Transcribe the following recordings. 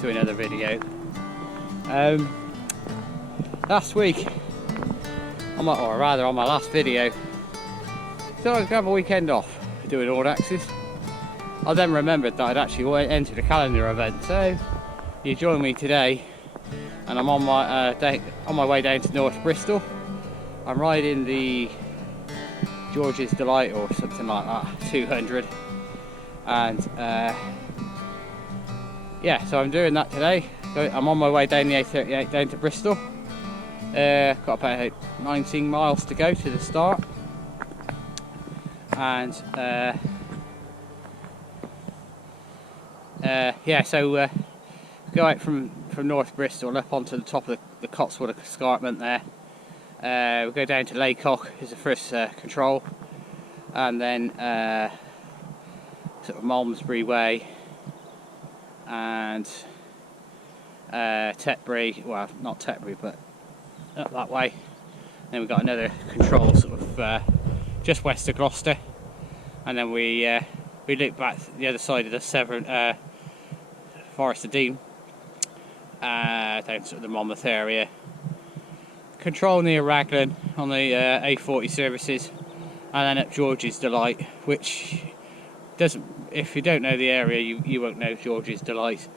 to another video. Last week, on my last video, so I was going to have a weekend off doing Audaxes. I then remembered that I'd actually entered a calendar event, so you join me today, and I'm on my way down to North Bristol. I'm riding the George's Delight or something like that, 200, and yeah, so I'm doing that today. I'm on my way down the A38 down to Bristol. Got about 19 miles to go to the start, and yeah, so go out from North Bristol up onto the top of the Cotswold escarpment there. We'll go down to Laycock as the first control, and then sort of Malmesbury Way and Tetbury, well not Tetbury but up that way. Then we've got another control sort of just west of Gloucester, and then we loop back the other side of the Severn Forest of Dean, down sort of the Monmouth area. Control near Raglan on the A40 services, and then up George's Delight, which doesn't, if you don't know the area, you won't know George's Delight.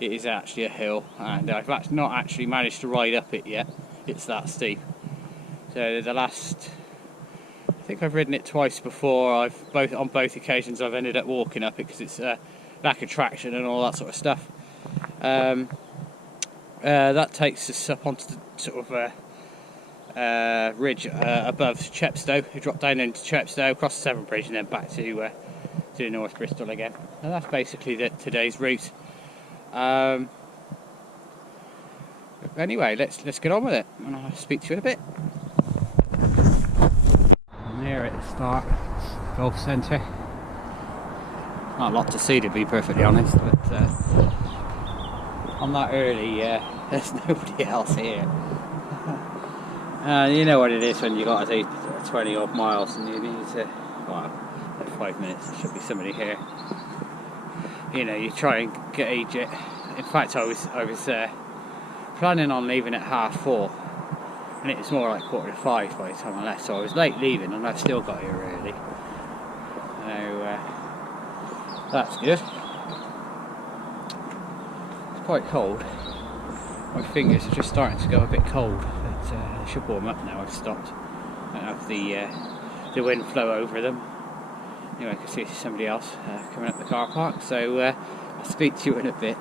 It is actually a hill, and I've not actually managed to ride up it yet. It's that steep. So the last, I think I've ridden it twice before. On both occasions I've ended up walking up it because it's lack of traction and all that sort of stuff. That takes us up onto the sort of ridge above Chepstow. We drop down into Chepstow, across the Severn Bridge, and then back to North Bristol again. And that's basically today's route. Anyway, let's get on with it, and I'll speak to you in a bit. I'm here at the start, Golf Centre. Not a lot to see, to be perfectly honest, but I'm not early. There's nobody else here. You know what it is when you got to do 20 odd miles and you need to, well, like 5 minutes, there should be somebody here. You know, you try and gauge it. In fact, I was planning on leaving at 4:30, and it was more like 4:45 by the time I left, so I was late leaving and I've still got here early. So that's good. It's quite cold. My fingers are just starting to go a bit cold, but they should warm up now. I've stopped. I don't have the wind flow over them. Anyway, I can see somebody else coming up the car park, so I'll speak to you in a bit.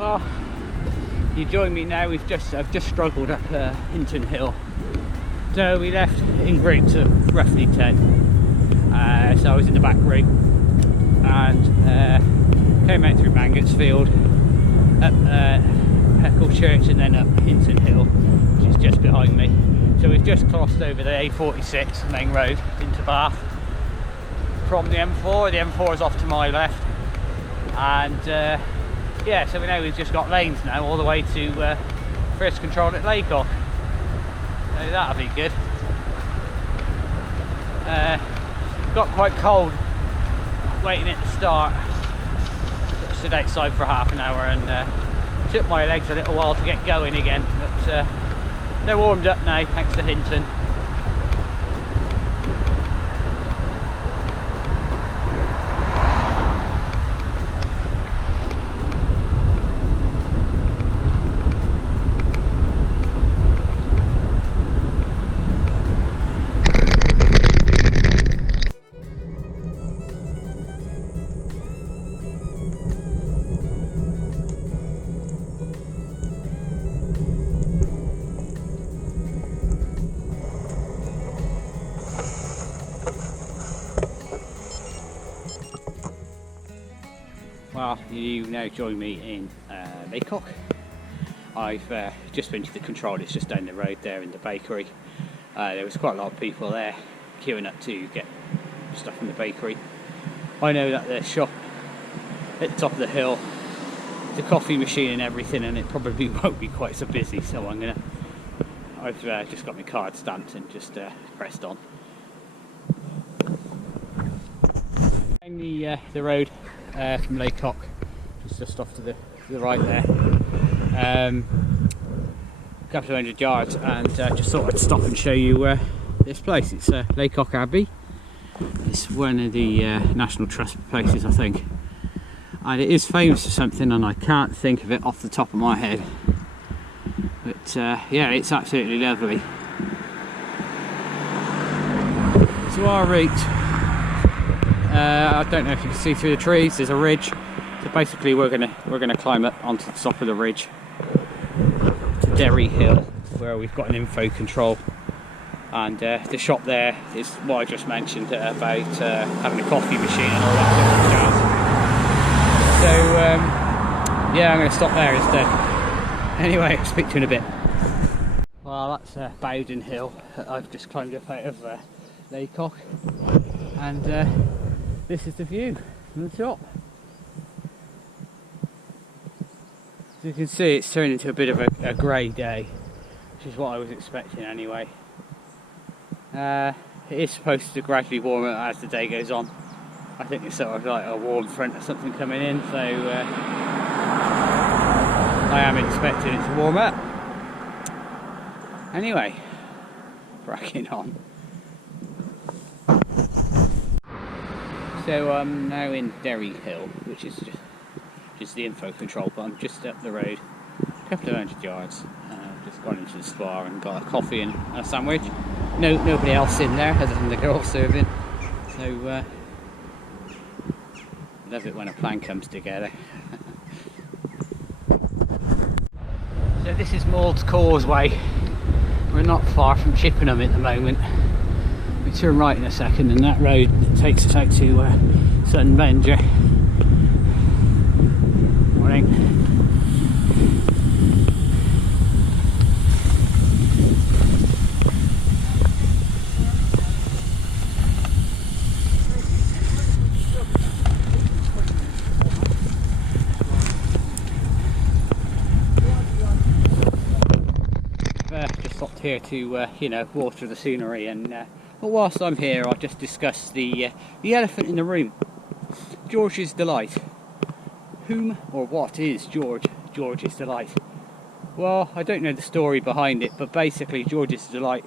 Well, you join me now. I've just struggled up Hinton Hill. So we left in groups of roughly 10. So I was in the back group. and came out through Mangotsfield, up Heckle Church, and then up Hinton Hill, which is just behind me. So we've just crossed over the A46 main road into Bath from the M4. The M4 is off to my left, and yeah, so we know we've just got lanes now all the way to first control at Laycock. So that'll be good. Got quite cold waiting at the start. Stood outside for half an hour and took my legs a little while to get going again, but they're warmed up now thanks to Hinton. Well, you now join me in Laycock. I've just been to the control, it's just down the road there in the bakery. There was quite a lot of people there queuing up to get stuff from the bakery. I know that the shop at the top of the hill, the coffee machine and everything, and it probably won't be quite so busy, so I've just got my card stamped and just pressed on. Down the road from Laycock, just off to the right there, a couple of 100 yards, and just thought I'd stop and show you this place. It's Laycock Abbey. It's one of the National Trust places, I think, and it is famous for something, and I can't think of it off the top of my head, but yeah, it's absolutely lovely. So our route, I don't know if you can see through the trees, there's a ridge, so basically we're gonna climb up onto the top of the ridge to Derry Hill, where we've got an info control, and the shop there is what I just mentioned about having a coffee machine and all that different jazz. So yeah, I'm going to stop there instead. Anyway, I'll speak to you in a bit. Well, that's Bowden Hill. I've just climbed up out of Laycock, and this is the view from the top. As you can see, it's turned into a bit of a grey day, which is what I was expecting anyway. It is supposed to gradually warm up as the day goes on. I think it's sort of like a warm front or something coming in, so I am expecting it to warm up. Anyway, cracking on. So I'm now in Derry Hill, which is just the info control, but I'm just up the road, a couple of 100 yards. Just gone into the spa and got a coffee and a sandwich. Nobody else in there other than the girl serving. So love it when a plan comes together. So this is Mauld's Causeway. We're not far from Chippenham at the moment. We turn right in a second, and that road takes us out to Sutton Bender. Morning. Just stopped here to water the scenery, and but whilst I'm here I'll just discuss the elephant in the room, George's Delight. Whom or what is George's Delight? Well, I don't know the story behind it, but basically George's Delight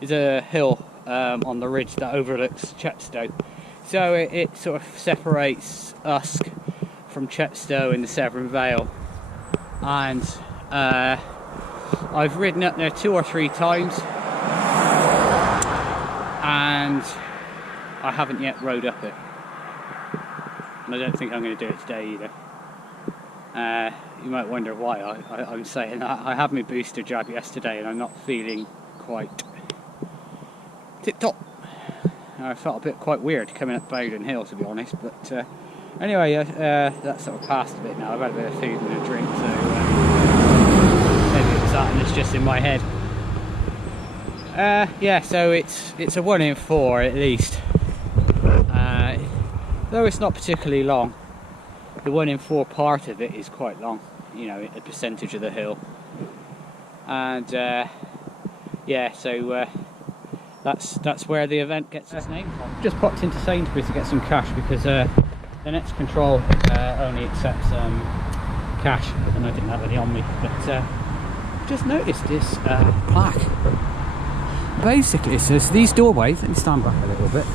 is a hill on the ridge that overlooks Chepstow. So it sort of separates Usk from Chepstow in the Severn Vale, and I've ridden up there 2 or 3 times, and I haven't yet rode up it, and I don't think I'm going to do it today either. You might wonder why I'm saying that. I had my booster jab yesterday and I'm not feeling quite tip top. I felt a bit quite weird coming up Bowden Hill, to be honest, but Anyway, that's sort of passed a bit now. I've had a bit of food and a drink, so maybe it's that and it's just in my head. Yeah, so it's a 1 in 4 at least. Though it's not particularly long, the 1 in 4 part of it is quite long, you know, a percentage of the hill. And yeah, so that's where the event gets its name from. Just popped into Sainsbury's to get some cash because the next control only accepts cash, and I didn't have any on me. But just noticed this plaque. Basically, it says these doorways. Let me stand back a little bit.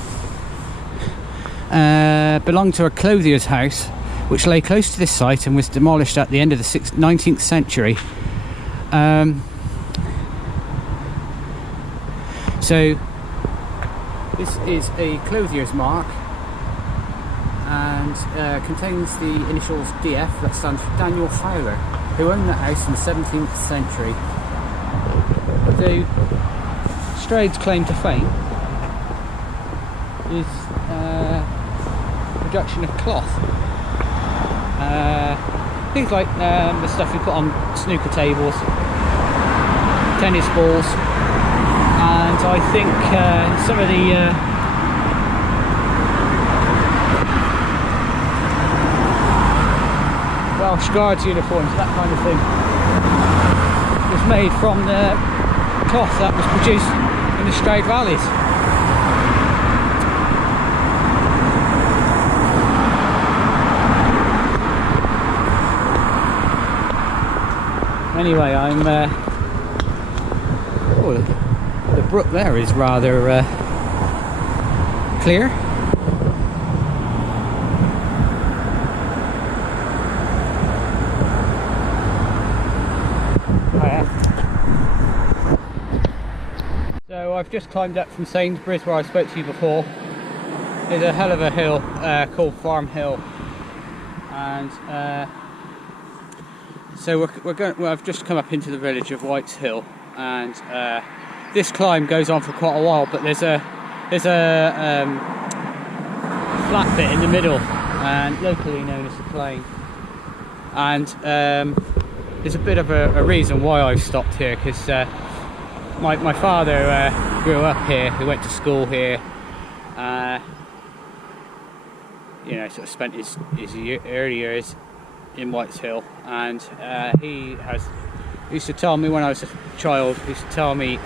Belonged to a clothier's house, which lay close to this site and was demolished at the end of the 19th century. So this is a clothier's mark and contains the initials DF, that stands for Daniel Fowler, who owned that house in the 17th century. So Strade's claim to fame is production of cloth. Things like the stuff you put on snooker tables, tennis balls, and I think some of the Welsh Guards uniforms, that kind of thing, was made from the cloth that was produced in the Strade valleys. Anyway, I'm oh, the brook there is rather clear. So I've just climbed up from Sainsbury's, where I spoke to you before. There's a hell of a hill called Farm Hill, and so we're going. Well, I've just come up into the village of Whites Hill, and this climb goes on for quite a while. But there's a flat bit in the middle, and locally known as the plain. And there's a bit of a reason why I've stopped here, because my father grew up here. He went to school here. You know, sort of spent his early years in Whites Hill, and he used to tell me when I was a child. He used to tell me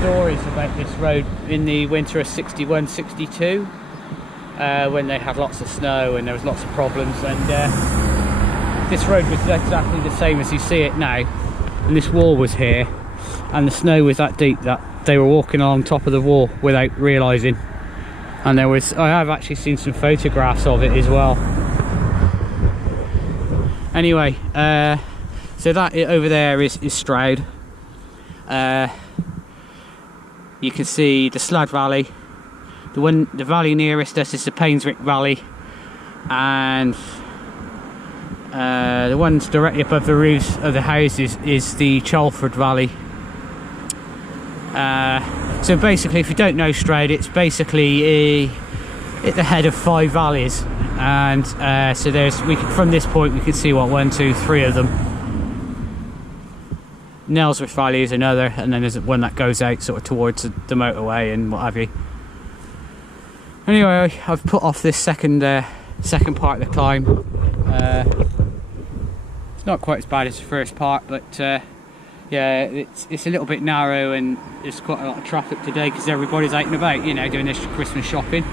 stories about this road in the winter of 61, 62, when they had lots of snow and there was lots of problems. And this road was exactly the same as you see it now. And this wall was here, and the snow was that deep that they were walking on top of the wall without realising. And I have actually seen some photographs of it as well. Anyway, so that over there is Strade. You can see the Slad Valley. The valley nearest us is the Painswick Valley, and the ones directly above the roofs of the houses is the Chalford Valley. So basically, if you don't know Strade, it's basically at the head of 5 valleys, and so from this point we can see 1, 2, 3 of them. Nailsworth Valley is another, and then there's one that goes out sort of towards the motorway and what have you. Anyway, I've put off this second part of the climb. It's not quite as bad as the first part, but yeah, it's a little bit narrow, and there's quite a lot of traffic today because everybody's out and about, you know, doing this Christmas shopping.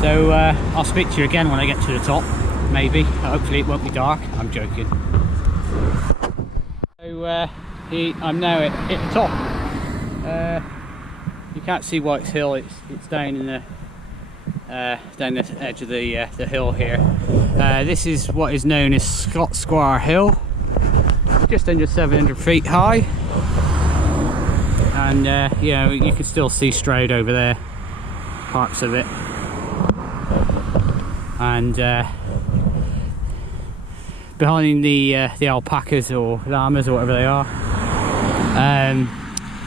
So I'll speak to you again when I get to the top, maybe. Hopefully it won't be dark. I'm joking. So I'm now at the top. You can't see Whites Hill. It's down in the down the edge of the hill here. This is what is known as Scott Square Hill, just under 700 feet high, and yeah, you can still see Strade over there, parts of it, and behind the alpacas or llamas or whatever they are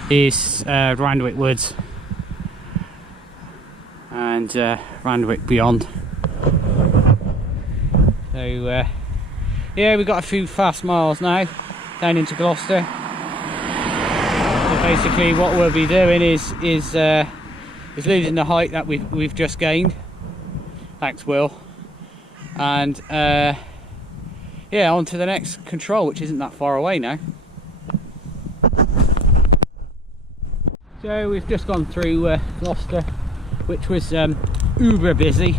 is Randwick Woods. and Randwick beyond. So yeah, we've got a few fast miles now down into Gloucester. So basically what we'll be doing is losing the height that we've just gained. Thanks, Will. And yeah, on to the next control, which isn't that far away now. So we've just gone through Gloucester, which was uber busy,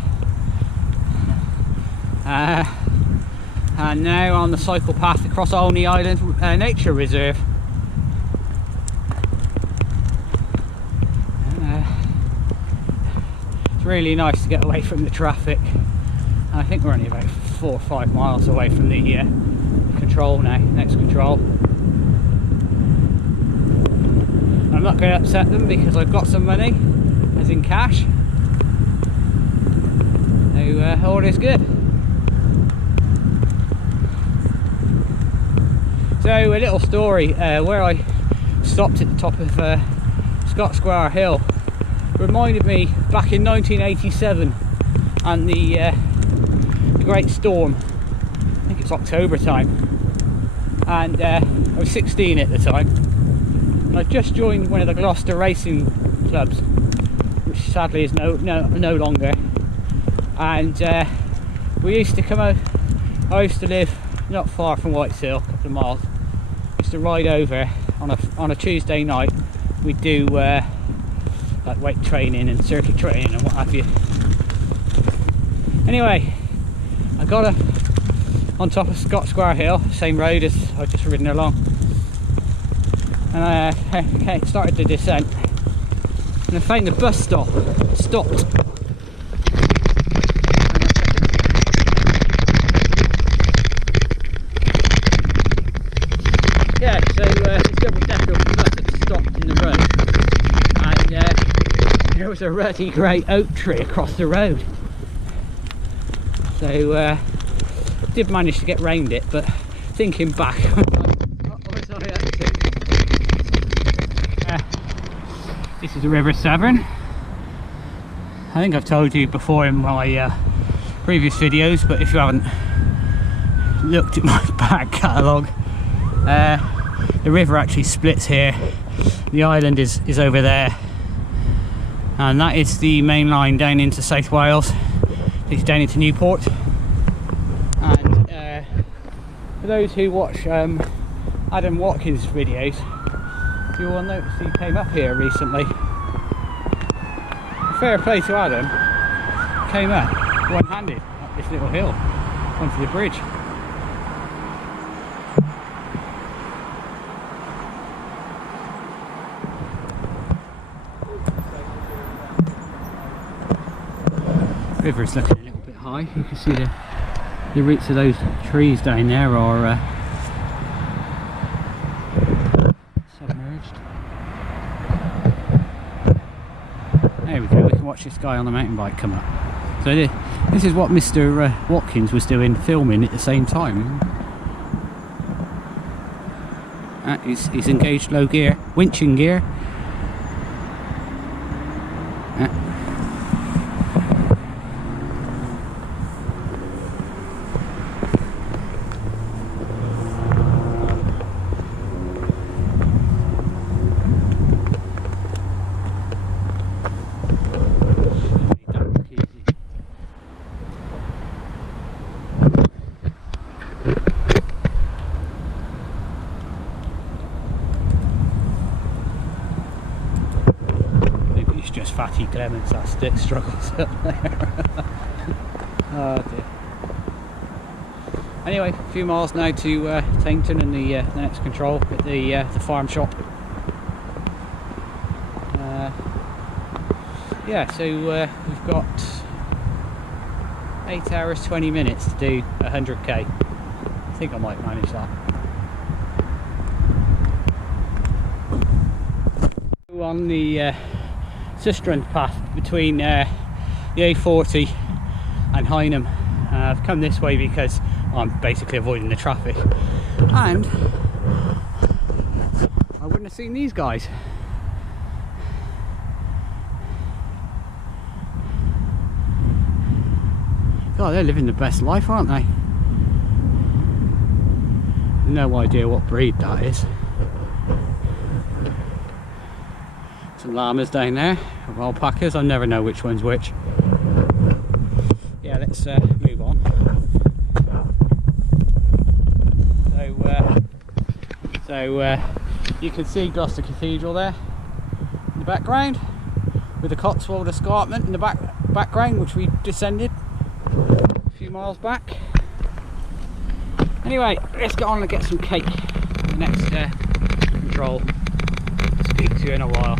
and now on the cycle path across Olney Island Nature Reserve. It's really nice to get away from the traffic. I think we're only about 4 or 5 miles away from the control now, next control. I'm not going to upset them because I've got some money, as in cash. So all is good. So a little story, where I stopped at the top of Scott Square Hill reminded me back in 1987 and the Great Storm. I think it's October time, and I was 16 at the time. I just joined one of the Gloucester racing clubs, which sadly is no longer. And we used to come out. I used to live not far from Whitesill, a couple of miles. Used to ride over on a Tuesday night. We'd do like weight training and circuit training and what have you. Anyway, I got up on top of Scott Square Hill, same road as I've just ridden along. And I started the descent, and I found the bus stop stopped. Yeah, so this double-decker bus had stopped in the road, and there was a ruddy grey oak tree across the road. So did manage to get round it, but thinking back, this is the River Severn. I think I've told you before in my previous videos, but if you haven't looked at my back catalogue, the river actually splits here. The island is over there, and that is the main line down into South Wales. It's down into Newport. And for those who watch Adam Watkins' videos, you will notice he came up here recently. Fair play to Adam, came up one-handed up this little hill onto the bridge. The river's looking a little bit high. You can see the roots of those trees down there are submerged. There we go, we can watch this guy on the mountain bike come up. So this is what Mr. Watkins was doing, filming at the same time. He's engaged low gear, winching gear. Just Fatty Clements that struggles up there. Oh dear. Anyway, a few miles now to Tainton and the next control at the farm shop. Yeah, so we've got 8 hours 20 minutes to do 100k. I think I might manage that. On the Sustrand path between the A40 and Hynham. I've come this way because I'm basically avoiding the traffic, and I wouldn't have seen these guys. God, they're living the best life, aren't they? No idea what breed that is. Some llamas down there, or alpacas. I never know which one's which. Yeah, let's move on. So you can see Gloucester Cathedral there in the background, with the Cotswold Escarpment in the background, which we descended a few miles back. Anyway, let's get on and get some cake. The next control. Speak to you in a while.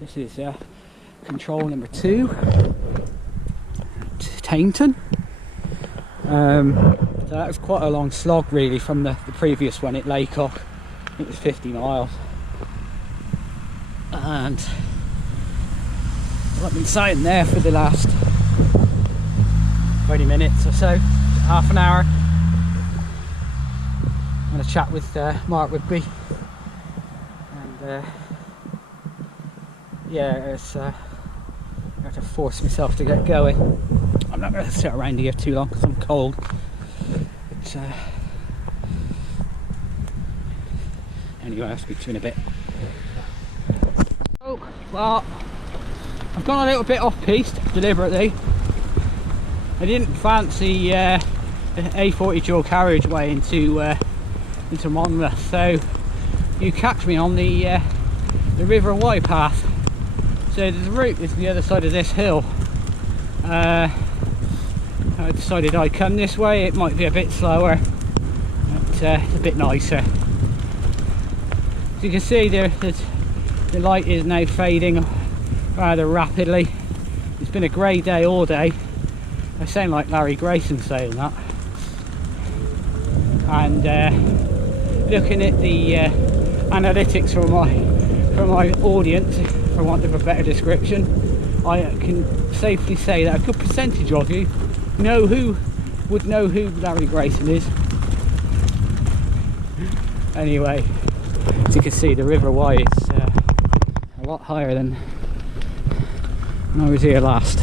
This is control number 2, Tainton. So that was quite a long slog really from the previous one at Laycock. It was 50 miles. And I've been sitting there for the last 20 minutes or so, half an hour. I'm going to chat with Mark Whitby. And yeah, it's, I have to force myself to get going. I'm not going to sit around here too long because I'm cold. But, anyway, I'll speak to you in a bit. Oh, well, I've gone a little bit off piste deliberately. I didn't fancy the A40 dual carriageway into Monmouth, so you catch me on the River Wye path. So the route is the other side of this hill. I decided I'd come this way. It might be a bit slower, but it's a bit nicer. As you can see, the light is now fading rather rapidly. It's been a grey day all day. I sound like Larry Grayson saying that. And looking at the analytics from my audience, for want of a better description, I can safely say that a good percentage of you would know who Larry Grayson is. Anyway, as you can see, the River Wye is a lot higher than when I was here last.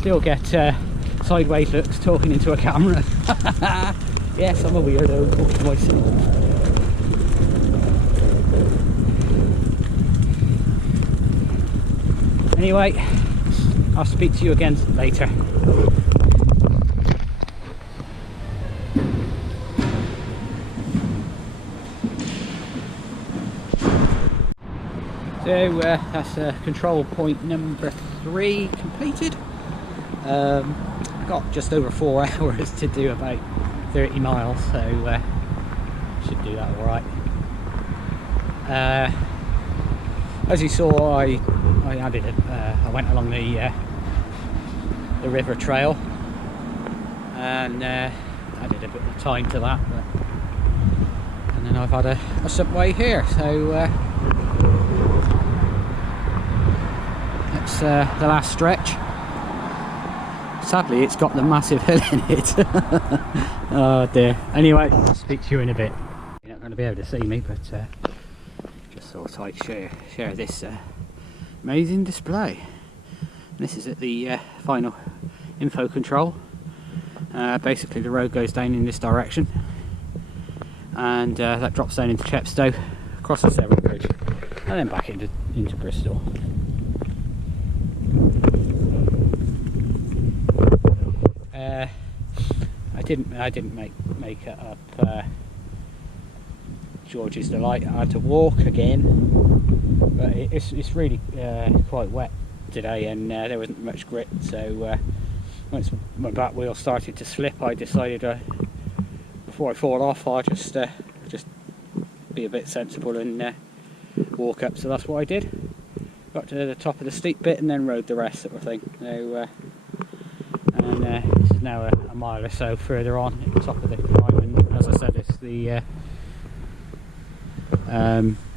Still get sideways looks talking into a camera. Yes, I'm a weirdo talking to myself. Anyway, I'll speak to you again later. So that's control point number 3 completed. Got just over 4 hours to do about 30 miles, so should do that alright. As you saw, I went along the river trail and added a bit of time to that, and then I've had a subway here, so it's the last stretch. Sadly, it's got the massive hill in it. Oh dear. Anyway, I'll speak to you in a bit. You're not going to be able to see me, but just thought I'd share this amazing display. This is at the final info control. Basically, the road goes down in this direction, and that drops down into Chepstow, crosses Severn Bridge, and then back into Bristol. I didn't make it up George's Delight. I had to walk again, but it's really quite wet today, and there wasn't much grit. So once my back wheel started to slip, I decided before I fall off, I'll just be a bit sensible and walk up. So that's what I did. Got to the top of the steep bit and then rode the rest, sort of thing. So this is now a mile or so further on at the top of the climb, and as I said, it's the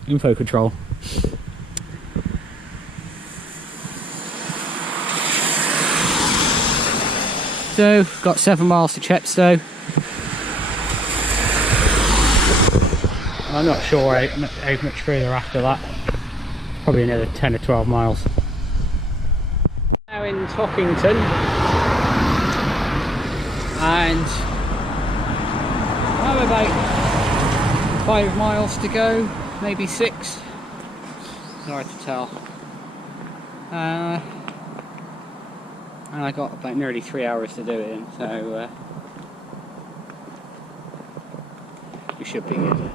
info control. Chepstow, got 7 miles to Chepstow. I'm not sure how much further after that. Probably another 10 or 12 miles. Now in Tockington, and I'm about 5 miles to go, maybe 6. It's hard to tell. And I got about nearly 3 hours to do it in, so we should be good.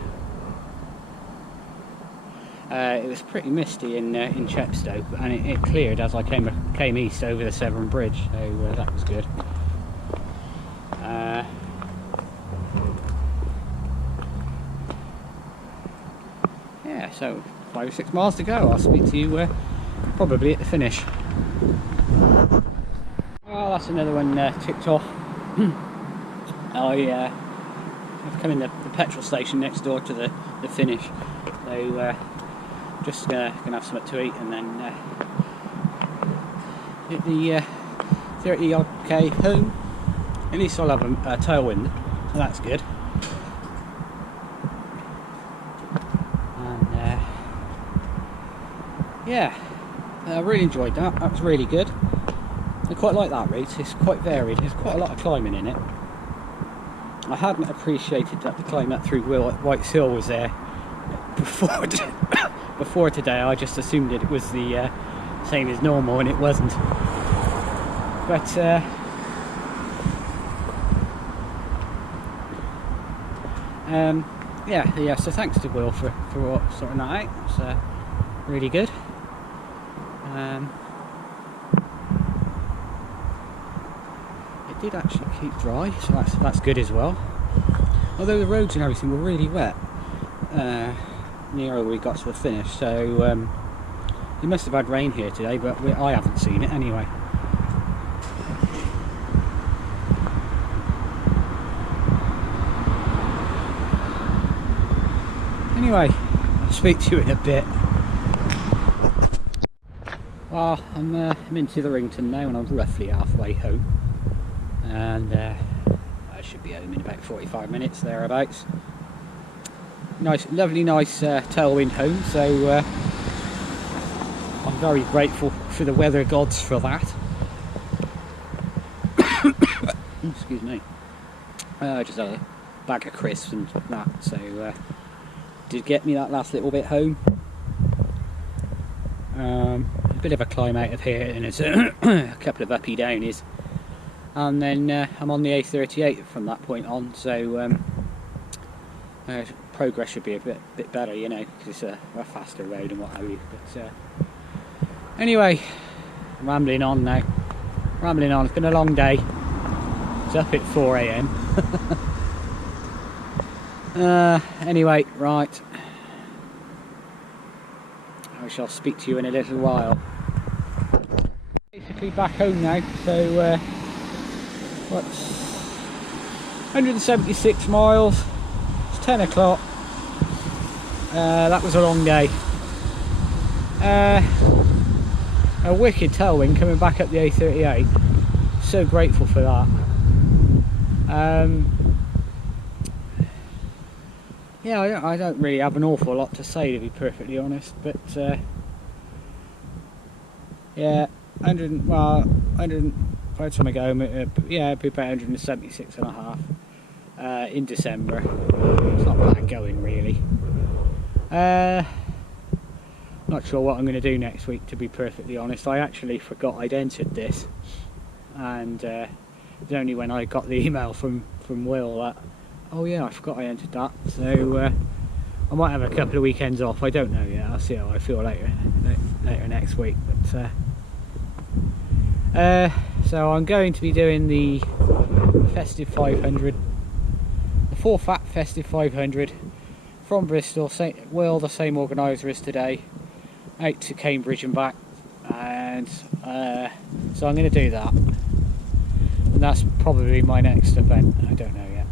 It was pretty misty in Chepstow, and it cleared as I came east over the Severn Bridge, so that was good. Yeah, so 5 or 6 miles to go. I'll speak to you probably at the finish. Well, that's another one ticked off. I've come in the petrol station next door to the finish, so just gonna have something to eat and then hit the 30 odd k home. At least I'll have a tailwind, so that's good. And yeah, I really enjoyed that. That was really good. I quite like that route. It's quite varied. There's quite a lot of climbing in it. I hadn't appreciated that the climb up through White's Hill was there before today. I just assumed it was the same as normal, and it wasn't. But yeah. So thanks to Will for sorting that out. It's really good. It did actually keep dry, so that's good as well. Although the roads and everything were really wet near we got to the finish, so it must have had rain here today, but I haven't seen it anyway. Anyway, I'll speak to you in a bit. Well, I'm into the Rington now, and I'm roughly halfway home, and I should be home in about 45 minutes thereabouts. Nice, lovely, nice tailwind home, so I'm very grateful for the weather gods for that. Excuse me. I just had a bag of crisps and that, so did get me that last little bit home. A bit of a climb out of here, and it's a couple of uppy downies, and then I'm on the A38 from that point on, so progress should be a bit better, you know, because it's a faster road and what have you. But anyway, rambling on now. Rambling on. It's been a long day. It's up at 4 AM. Anyway, right. I shall speak to you in a little while. Basically back home now, so what's 176 miles. It's 10 o'clock. That was a long day. A wicked tailwind coming back up the A38. So grateful for that. Yeah, I don't really have an awful lot to say, to be perfectly honest, but yeah, 100 by the time I go home, yeah, it'd be about 176 and a half in December. It's not bad going, really. Not sure what I'm going to do next week, to be perfectly honest. I actually forgot I'd entered this, and it was only when I got the email from Will that, oh yeah, I forgot I entered that. So I might have a couple of weekends off. I don't know yet. I'll see how I feel later next week. But so I'm going to be doing the Festive 500, the 4 Fat Festive 500 from Bristol. Will, the same organiser as today, out to Cambridge and back, and so I'm going to do that, and that's probably my next event. I don't know yet.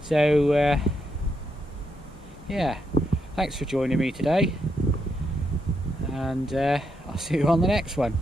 So yeah, thanks for joining me today, and I'll see you on the next one.